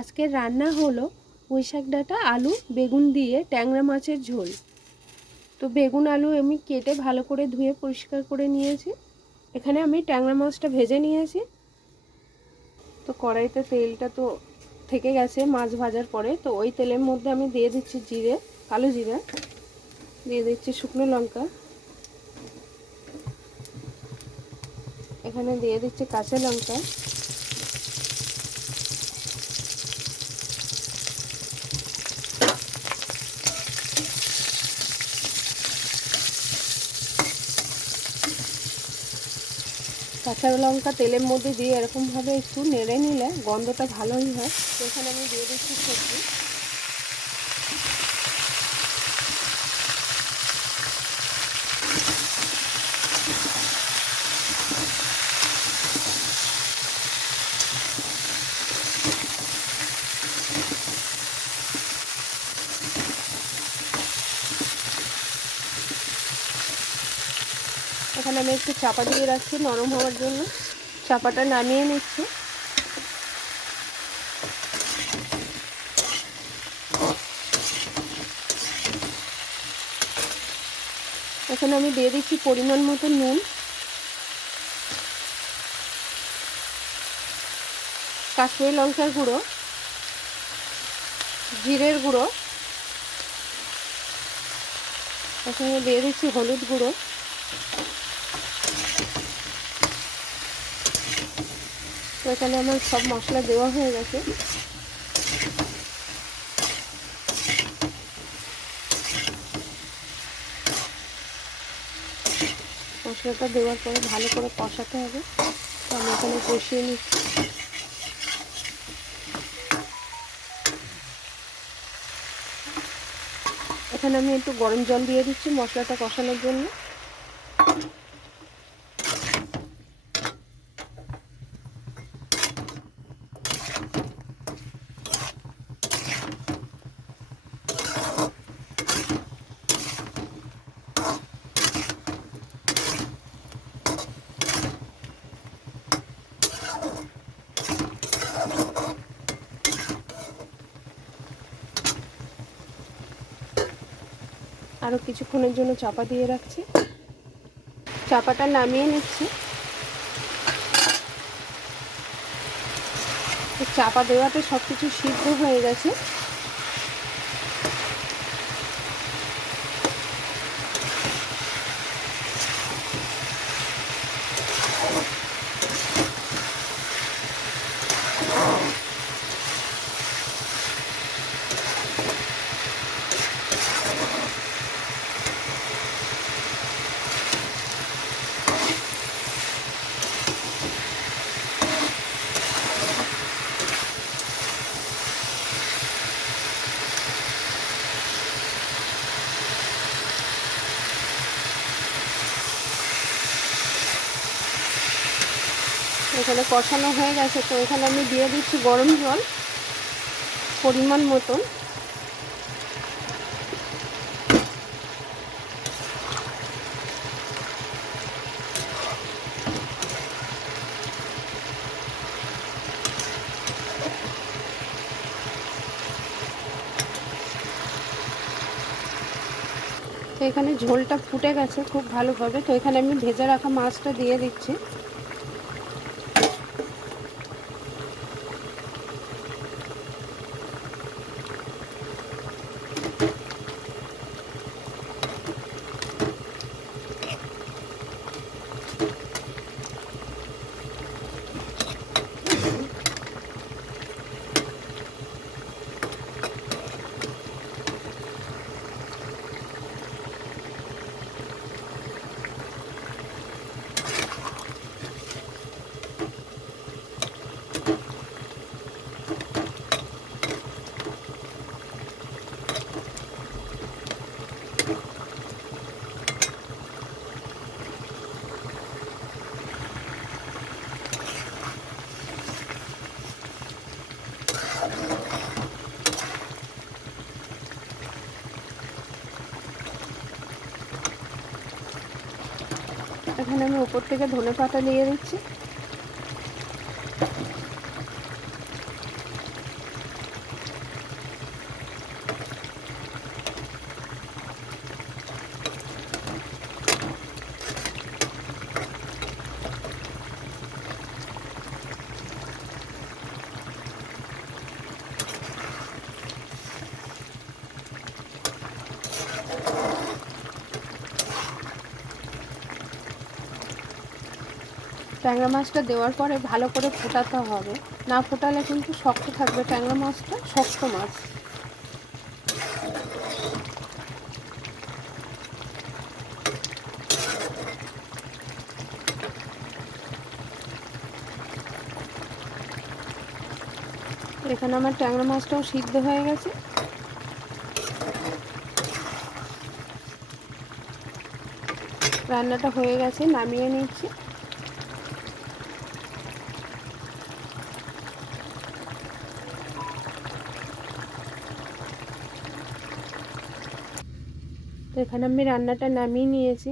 আজকের রান্না হলো পুঁইশাক ডাঁটা আলু বেগুন দিয়ে ট্যাংরা মাছের ঝোল। তো বেগুন আলু আমি কেটে ভালো করে ধুয়ে পরিষ্কার করে নিয়েছি। এখানে আমি ট্যাংরা মাছটা ভেজে নিয়েছি। তো কড়াইতে তেলটা তো থেকে গেছে মাছ ভাজার পরে, তো ওই তেলের মধ্যে আমি দিয়ে দিচ্ছি জিরে, কালো জিরে, দিয়ে দিচ্ছি শুকনো লঙ্কা, এখানে দিয়ে দিচ্ছি কাঁচা লঙ্কা, কাঁচা লঙ্কা তেলের মধ্যে দিয়ে এরকমভাবে একটু নেড়ে নিলে গন্ধটা ভালোই হয়। তো এখানে আমি দিয়ে দিচ্ছি সবজি। এখানে আমি একটু চাপা দিয়ে রাখছি নরম হওয়ার জন্য। চাপাটা নামিয়ে নিচ্ছি। এখানে আমি দিয়ে দিচ্ছি পরিমাণ মতো নুন, কাশ্মীরি লঙ্কার গুঁড়ো, জিরের গুঁড়ো, এখানে দিয়ে দিচ্ছি হলুদ গুঁড়ো, তো এখানে আমার সব মশলা দেওয়া হয়ে গেছে। মশলাটা দেওয়ার পরে ভালো করে কষাতে হবে। তো আমি এখানে কষিয়ে নিচ্ছি। এখানে আমি একটু গরম জল দিয়ে দিচ্ছি মশলাটা কষানোর জন্য। আরও কিছুক্ষণের জন্য চাপা দিয়ে রাখছি। চাপাটা নামিয়ে নিচ্ছি। চাপা দেওয়াতে সব কিছু সিদ্ধ হয়ে গেছে। এখানে কষানো হয়ে গেছে। তো এখানে আমি দিয়ে দিচ্ছি গরম জল পরিমাণ মতন। তো এখানে ঝোলটা ফুটে গেছে খুব ভালোভাবে। তো এখানে আমি ভেজে রাখা মাছটা দিয়ে দিচ্ছি। এখানে আমি উপর থেকে ধনেপাতা দিয়ে দিচ্ছি। ট্যাংরা মাছটা দেওয়ার পরে ভালো করে ফোটাতে হবে, না ফোটালে কিন্তু শক্ত থাকবে, ট্যাংরা মাছটা শক্ত মাছ। এখানে আমার ট্যাংরা মাছটাও সিদ্ধ হয়ে গেছে। রান্নাটা হয়ে গেছে, নামিয়ে নিচ্ছি। তো এখানে আমি রান্নাটা নামিয়ে নিয়েছি।